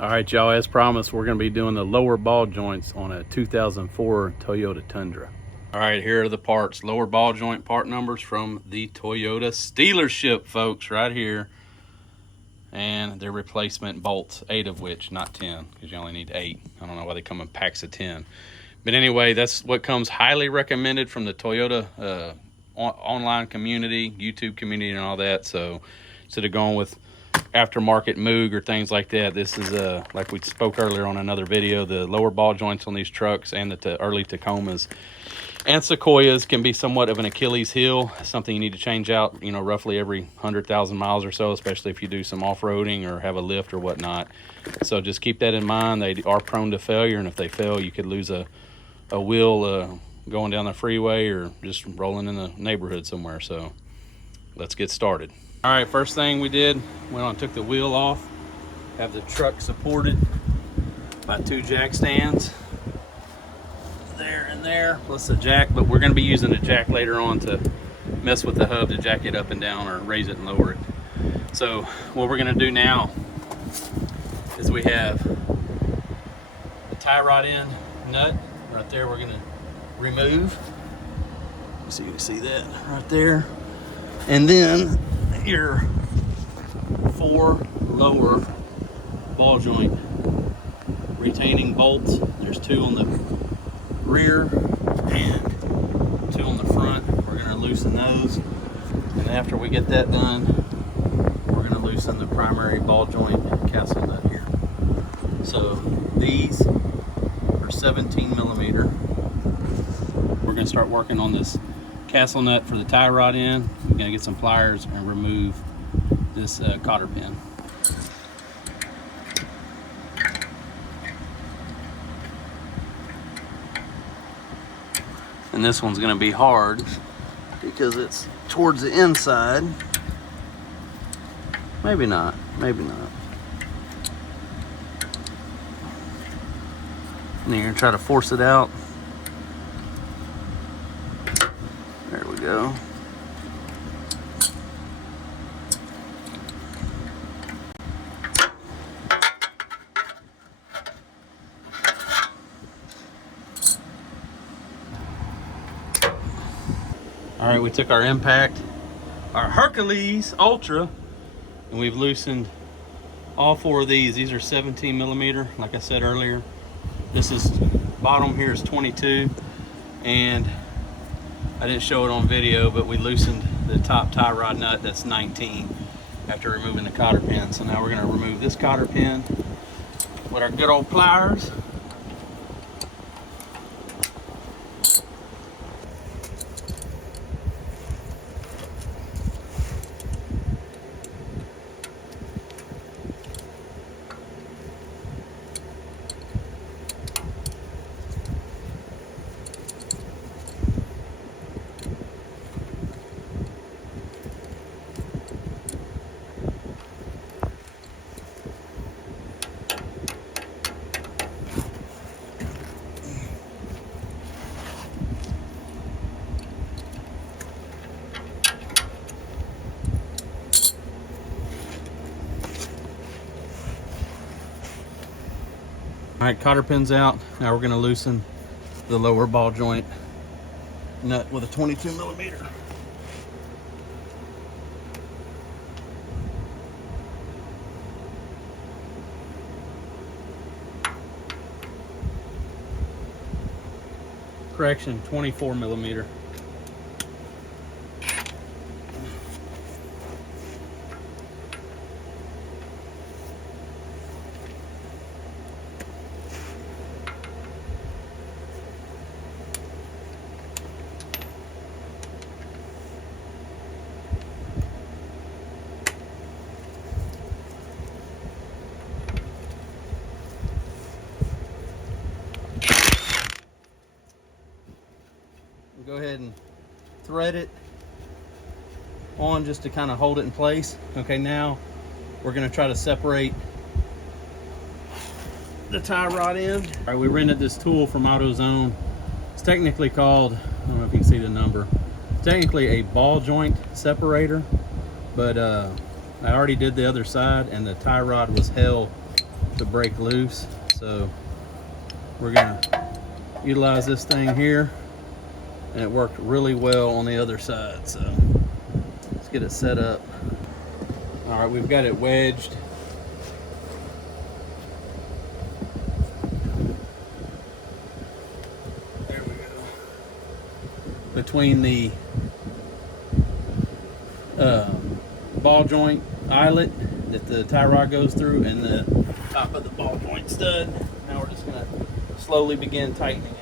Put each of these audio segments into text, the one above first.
All right, y'all, as promised, we're going to be doing the lower ball joints on a 2004 Toyota Tundra. All right, here are the parts. Lower ball joint part numbers from the Toyota dealership, folks, right here. And their replacement bolts, 8 of which, not 10, because you only need 8. I don't know why they come in packs of 10. But anyway, that's what comes highly recommended from the Toyota online community, YouTube community, and all that. So instead of going with aftermarket Moog or things like that, this is like we spoke earlier on another video, the lower ball joints on these trucks and the early Tacomas and Sequoias can be somewhat of an Achilles heel, something you need to change out, you know, roughly every 100,000 miles or so, especially if you do some off-roading or have a lift or whatnot. So just keep that in mind. They are prone to failure, and if they fail, you could lose a wheel going down the freeway or just rolling in the neighborhood somewhere. So let's get started. All right, first thing we did, went on and took the wheel off. Have the truck supported by 2 jack stands. There and there, plus the jack, but we're going to be using the jack later on to mess with the hub to jack it up and down or raise it and lower it. So what we're going to do now is we have the tie rod end nut right there. We're going to remove. So you can see that right there. And then your 4 lower ball joint retaining bolts. There's 2 on the rear and 2 on the front. We're going to loosen those, and after we get that done, we're going to loosen the primary ball joint castle nut here. So these are 17 millimeter. We're going to start working on this castle nut for the tie rod end. We're going to get some pliers and remove this cotter pin. And this one's going to be hard because it's towards the inside. Maybe not, maybe not. And you're going to try to force it out. There we go. All right, we took our Impact, our Hercules Ultra, and we've loosened all 4 of these. These are 17 millimeter, like I said earlier. This is, bottom here is 22, and I didn't show it on video, but we loosened the top tie rod nut, that's 19, after removing the cotter pin. So now we're gonna remove this cotter pin with our good old pliers. All right, cotter pin's out. Now we're gonna loosen the lower ball joint nut with a 22 millimeter. Correction, 24 millimeter. Go ahead and thread it on just to kind of hold it in place. Okay, now we're going to try to separate the tie rod end. All right, we rented this tool from AutoZone. It's technically called, I don't know if you can see the number, it's technically a ball joint separator, but I already did the other side and the tie rod was held to break loose. So we're gonna utilize this thing here, and it worked really well on the other side. So let's get it set up. All right, we've got it wedged. There we go. Between the ball joint eyelet that the tie rod goes through and the top of the ball joint stud. Now we're just gonna slowly begin tightening it.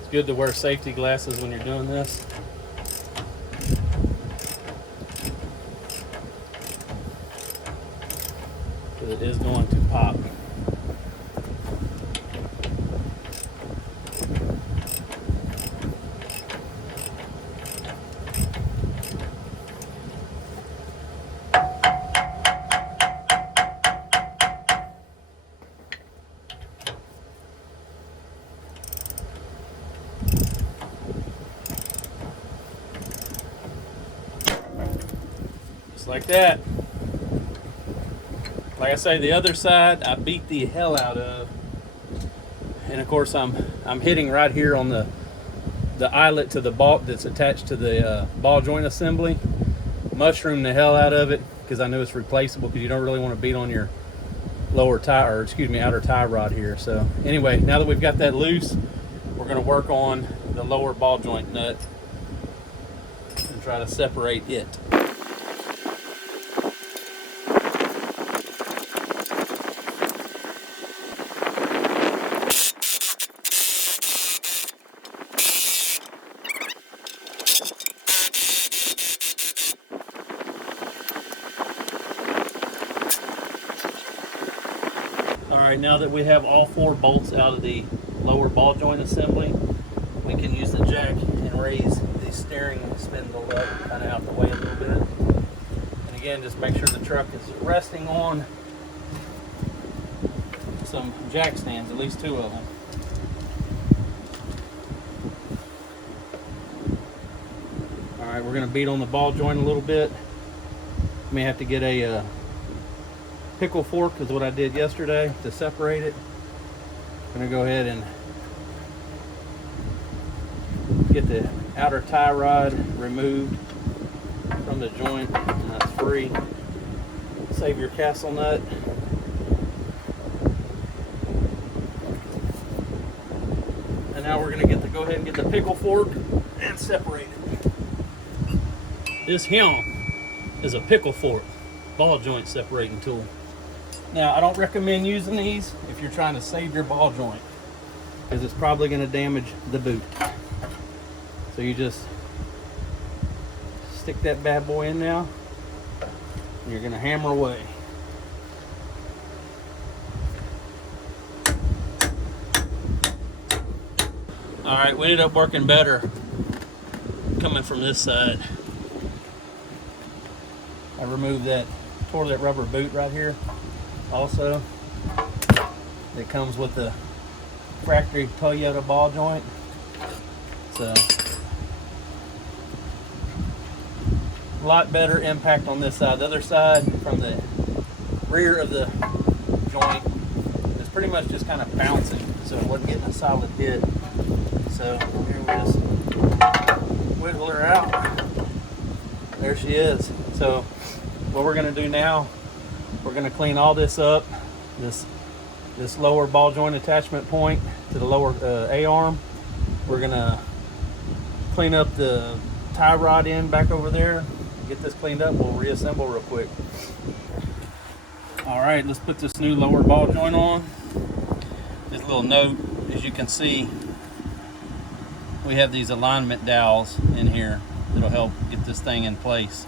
It's good to wear safety glasses when you're doing this. Because it is going to pop. Like that. Like I say, the other side I beat the hell out of, and of course I'm hitting right here on the eyelet to the ball that's attached to the ball joint assembly. Mushroom the hell out of it because I know it's replaceable, because you don't really want to beat on your lower tie, or excuse me, outer tie rod here. So anyway, now that we've got that loose, we're going to work on the lower ball joint nut and try to separate it. Alright, now that we have all 4 bolts out of the lower ball joint assembly, we can use the jack and raise the steering spindle up kind of out the way a little bit. And again, just make sure the truck is resting on some jack stands, at least 2 of them. Alright, we're going to beat on the ball joint a little bit. May have to get a pickle fork, is what I did yesterday, to separate it. I'm going to go ahead and get the outer tie rod removed from the joint, and that's free. Save your castle nut. And now we're going to go ahead and get the pickle fork and separate it. This here is a pickle fork ball joint separating tool. Now, I don't recommend using these if you're trying to save your ball joint, because it's probably going to damage the boot. So you just stick that bad boy in now, and you're going to hammer away. Alright, we ended up working better coming from this side. I removed that, tore that rubber boot right here. Also, it comes with the factory Toyota ball joint. So, a lot better impact on this side. The other side, from the rear of the joint, is pretty much just kind of bouncing, so it wasn't getting a solid hit. So, here we just wiggle her out. There she is. So, what we're going to do now, we're going to clean all this up, this lower ball joint attachment point to the lower A-arm. We're going to clean up the tie rod end back over there. Get this cleaned up, we'll reassemble real quick. Alright, let's put this new lower ball joint on. This little note, as you can see, we have these alignment dowels in here that'll help get this thing in place.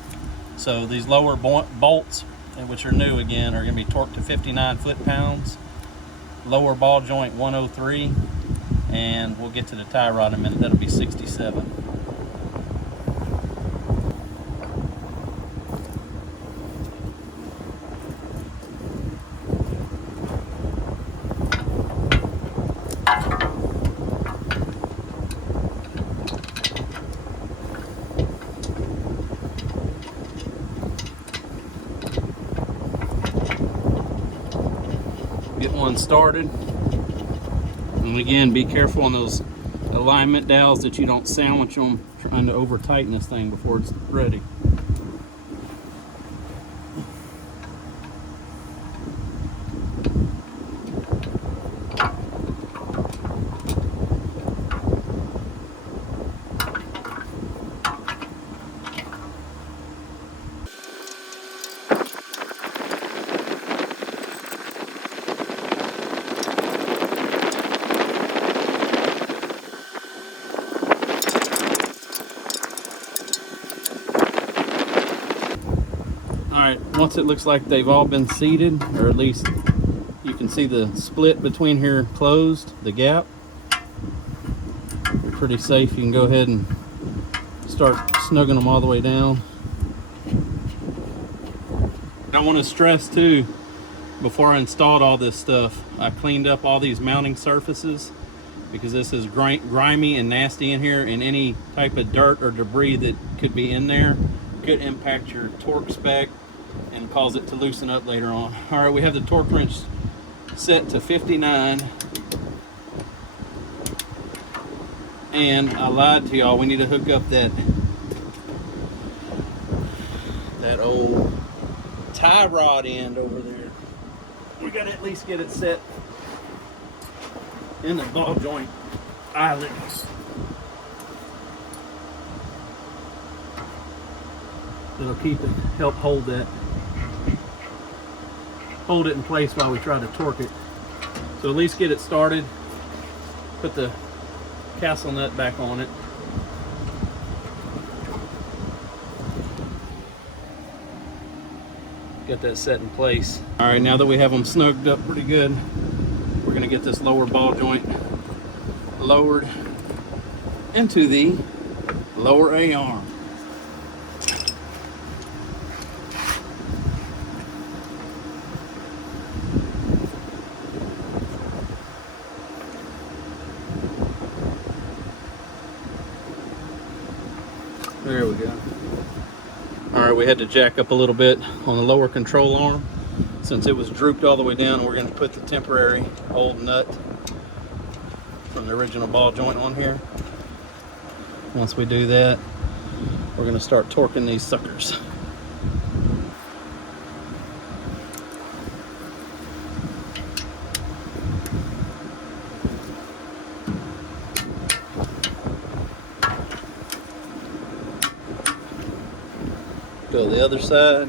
So these lower bolts, which are new again, are going to be torqued to 59 foot-pounds. Lower ball joint 103, and we'll get to the tie rod in a minute. That'll be 67. one started. And again, be careful on those alignment dowels that you don't sandwich them trying to over tighten this thing before it's ready. Alright, once it looks like they've all been seated, or at least you can see the split between here closed, the gap, you're pretty safe. You can go ahead and start snugging them all the way down. I want to stress too, before I installed all this stuff, I cleaned up all these mounting surfaces because this is grimy and nasty in here, and any type of dirt or debris that could be in there could impact your torque spec and cause it to loosen up later on. All right, we have the torque wrench set to 59. And I lied to y'all, we need to hook up that old tie rod end over there. We gotta at least get it set in the ball joint eyelet. It'll keep it, help hold it in place while we try to torque it. So at least get it started. Put the castle nut back on it. Get that set in place. All right, now that we have them snugged up pretty good, we're gonna get this lower ball joint lowered into the lower A-arm. There we go. All right, we had to jack up a little bit on the lower control arm since it was drooped all the way down. We're going to put the temporary old nut from the original ball joint on here. Once we do that, we're going to start torquing these suckers. Go to the other side.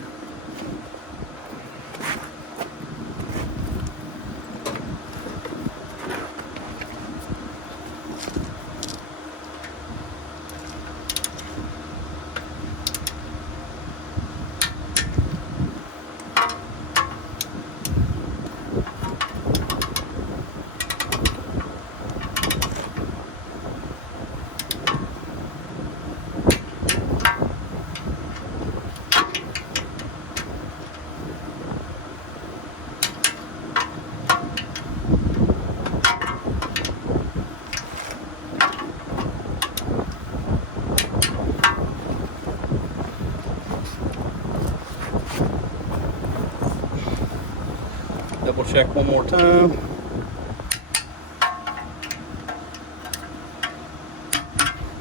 Double check one more time.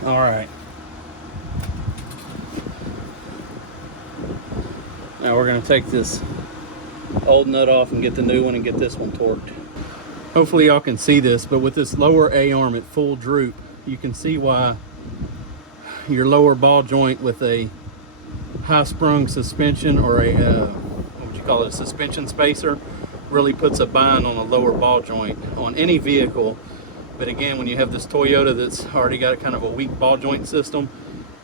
All right. Now we're going to take this old nut off and get the new one and get this one torqued. Hopefully y'all can see this, but with this lower A-arm at full droop, you can see why your lower ball joint with a high sprung suspension or a, what would you call it, a suspension spacer, really puts a bind on a lower ball joint on any vehicle. But again, when you have this Toyota that's already got kind of a weak ball joint system,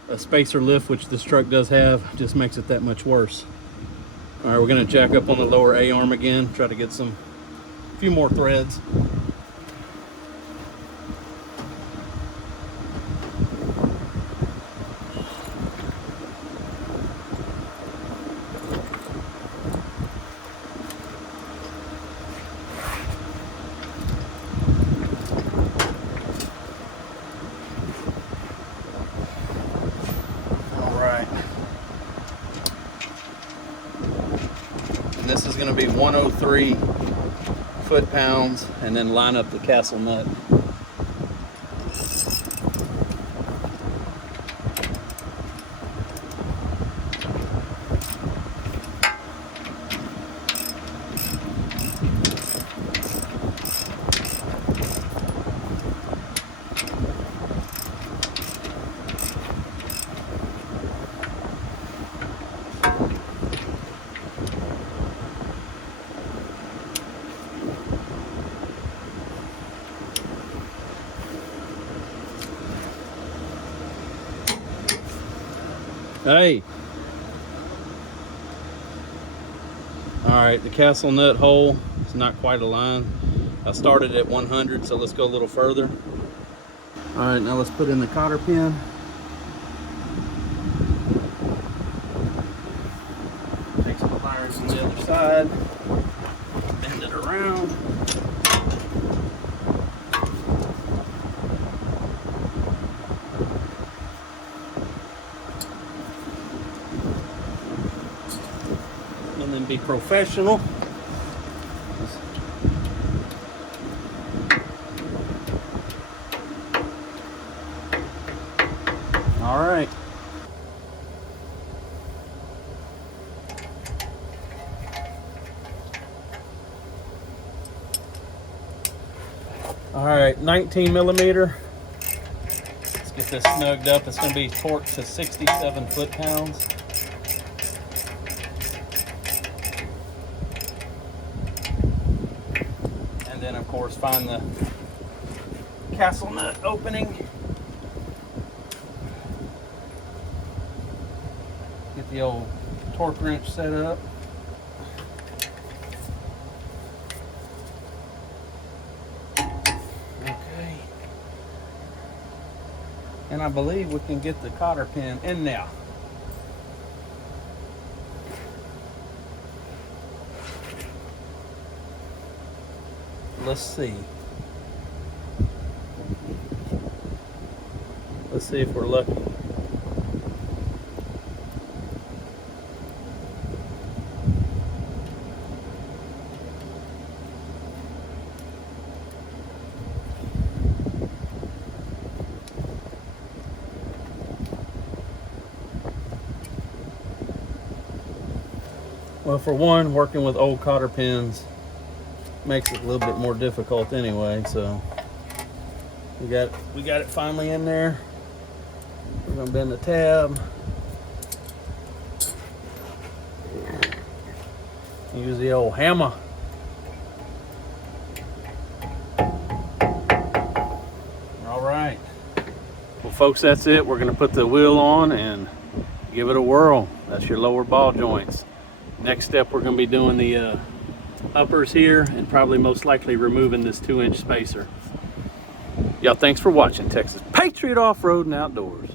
a spacer lift, which this truck does have, just makes it that much worse. All right, we're going to jack up on the lower A-arm again, try to get a few more threads. This is going to be 103 foot-pounds, and then line up the castle nut. Hey. All right, the castle nut hole is not quite aligned. I started at 100, so let's go a little further. All right, now let's put in the cotter pin. Take some pliers on the other side, bend it around. And then be professional. All right. All right, 19 millimeter. Let's get this snugged up. It's going to be torqued to 67 foot-pounds. And then, of course, find the castle nut opening. Get the old torque wrench set up. Okay. And I believe we can get the cotter pin in now. Let's see. Let's see if we're lucky. Well, for one, working with old cotter pins makes it a little bit more difficult anyway, so we got it finally in there. We're gonna bend the tab. Use the old hammer. All right. Well, folks, that's it. We're gonna put the wheel on and give it a whirl. That's your lower ball joints. Next step, we're gonna be doing the uppers here and probably most likely removing this 2-inch spacer. Y'all, thanks for watching Texas Patriot Off-Road and Outdoors.